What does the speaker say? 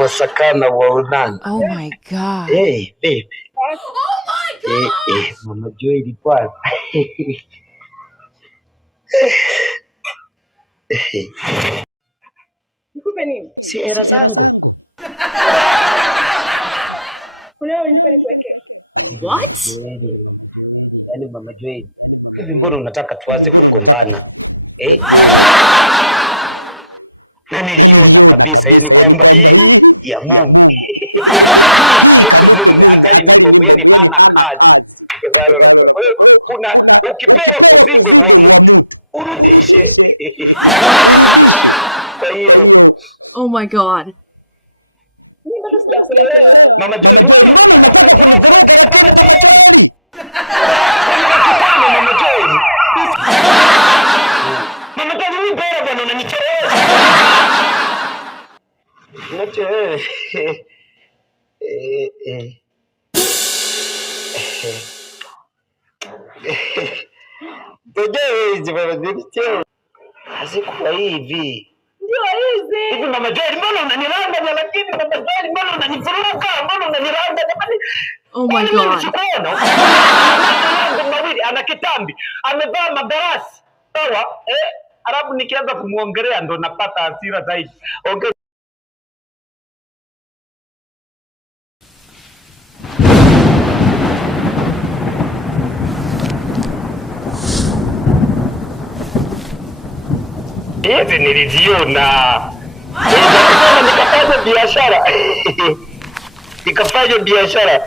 Wasakana waonana. Oh my God. Hey, baby. Oh my God. Mama Joy ilikuwa. Nikupe nini? Si era zangu. Unao nipa nikuweke. What? Yaani Mama Joy, hivi mbona unataka tuanze kugombana? Na niliona kabisa yani kwamba hii ya Mungu. Mungu hatari ni mbombo, yani hana kazi. Kwa hiyo kuna ukipewa mzigo wa mtu urudishe. Kwa hiyo oh my God. Mimi bado sijakuelewa. Mama Joy, mbona unataka kunivuruga lakini Mama Joy? Mama Joy. Mama Joy, ni bora bwana unanichelewesha. Nacho hazikuwa hivi. Ndio hizi. Hivi Mama Joy, mbona unanilanga na lakini Mama Joy, mbona unanivuruga? Mbona unanilanga jamani? Oh my God. Mawili ana kitambi, amevaa madarasi. Sawa? Alafu nikianza kumuongelea ndo napata hasira zaidi. Okay. Hizi niliziona. Nikafanya biashara.